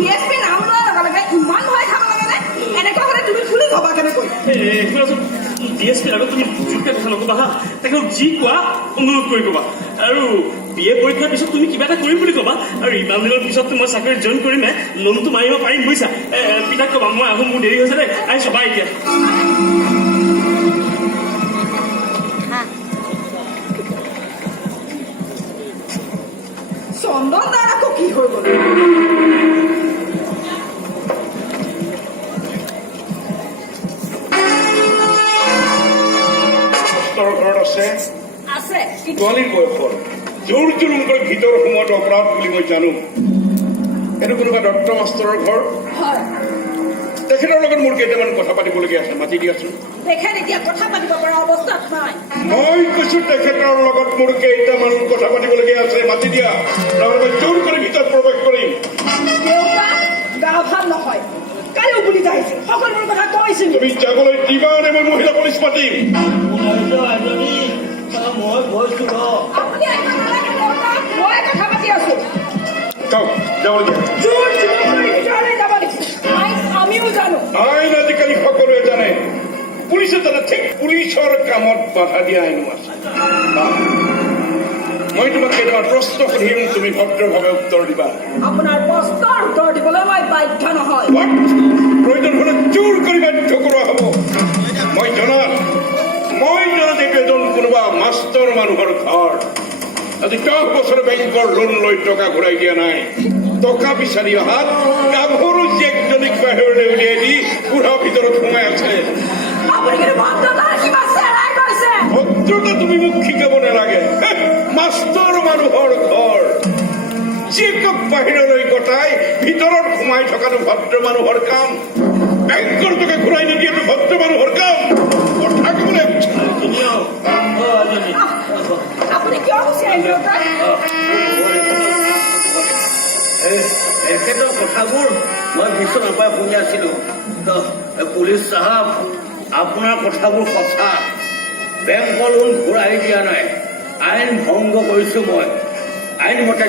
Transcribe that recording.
DSP নাম লোৱাৰ লগে লগে ইমান ভয় খাব লাগে নে? এনেকুৱা হ'লে তুমি পুলিচ হ'বা কেনেকৈ? ডিএসপিৰ আগত তুমি জোৰকে কথা নকবা হা। তেখেতক যি কোৱা অনুৰোধ কৰি কবা। আৰু বিএ পৰীক্ষাৰ পিছত তুমি কিবা এটা কৰিম বুলি কবা। আৰু ইমান দিনৰ পিছত মই চাকৰি জইন কৰিমে লোনটো মাৰিব পাৰিম বুজিছা। পিতাক কবা মই আহোঁ, মোৰ দেৰি হৈছে দেই। আহিছো বা এতিয়া। চন্দন দাৰ আকৌ কি হৈ গ'ল? ঘৰত আছে আছে ছোৱালীৰ বয়সৰ জোৰ জুলুম কৰি ভিতৰ সোমোৱাটো অপৰাধ বুলি মই জানো। এইটো কোনোবা দত্ত মাষ্টৰৰ ঘৰ। হয়, তেখেতৰ লগত মোৰ কেইটামান কথা পাতিবলগীয়া আছে, মাতি দিয়াচোন। তেখেত এতিয়া কথা পাতিব পৰা অৱস্থাত নাই। মই কৈছো তেখেতৰ লগত মোৰ কেইটামান কথা পাতিবলগীয়া আছে, মাতি দিয়া, নহ'লে মই জোৰ কৰি ভিতৰত প্ৰৱেশ কৰিম। দেউতা গা ভাল নহয়, কালিও বুলি আহিছিল, সকলোবোৰ কথা কৈছিল। তুমি যাবলৈ দিবা নে মই মহিলা পুলিচ মাতিম? আপুনি আহিব নালাগে দেউতা, মই কথা পাতি আছো। যাবলৈ দিয়া। জোৰ জোৰ কৰি ভিতৰলৈ যাব দিছে। আমিও জানো আইন আজিকালি সকলোৱে জানে, পুলিচে জানে, ঠিক পুলিচৰ কামত বাধা দিয়া আইনো আছে। মই তোমাক কেইটামান প্ৰশ্ন সুধিম, তুমি ভদ্ৰভাৱে উত্তৰ দিবা। আপোনাৰ প্ৰশ্নৰ উত্তৰ দিবলৈ মই বাধ্য নহয়। প্ৰয়োজন হলে জোৰ কৰি বাধ্য কৰোৱা হ'ব। মই জনাত এইটো এজন কোনোবা মাষ্টৰ মানুহৰ ঘৰ। আজি 10 বছৰ বেংকৰ লোন লৈ টকা ঘূৰাই দিয়া নাই। টকা বিচাৰি অহাত গাভৰু জীয়েকজনীক বাহিৰলৈ উলিয়াই দি বুঢ়া ভিতৰত সোমাই আছে। ভদ্ৰতা তুমি মোক শিকাব নালাগে। মাষ্টৰ মানুহৰ ঘৰ, জীয়েকক বাহিৰলৈ গতাই ভিতৰত সোমাই থকাটো ভদ্ৰ মানুহৰ কাম। বেংকৰ টকা ঘূৰাই নিদিয়াটো ভদ্ৰ মানুহৰ কাম। কথা ক'বলৈ আপুনি কিয় গুচি আহিলে? এখেতৰ কথাবোৰ মই বিচনাৰ পৰা শুনি আছিলো। পুলিচ চাহাব, আপোনাৰ কথাবোৰ সঁচা। বেংকৰ লোন ঘূৰাই দিয়া নাই, আইন ভংগ কৰিছো মই। আইন মতে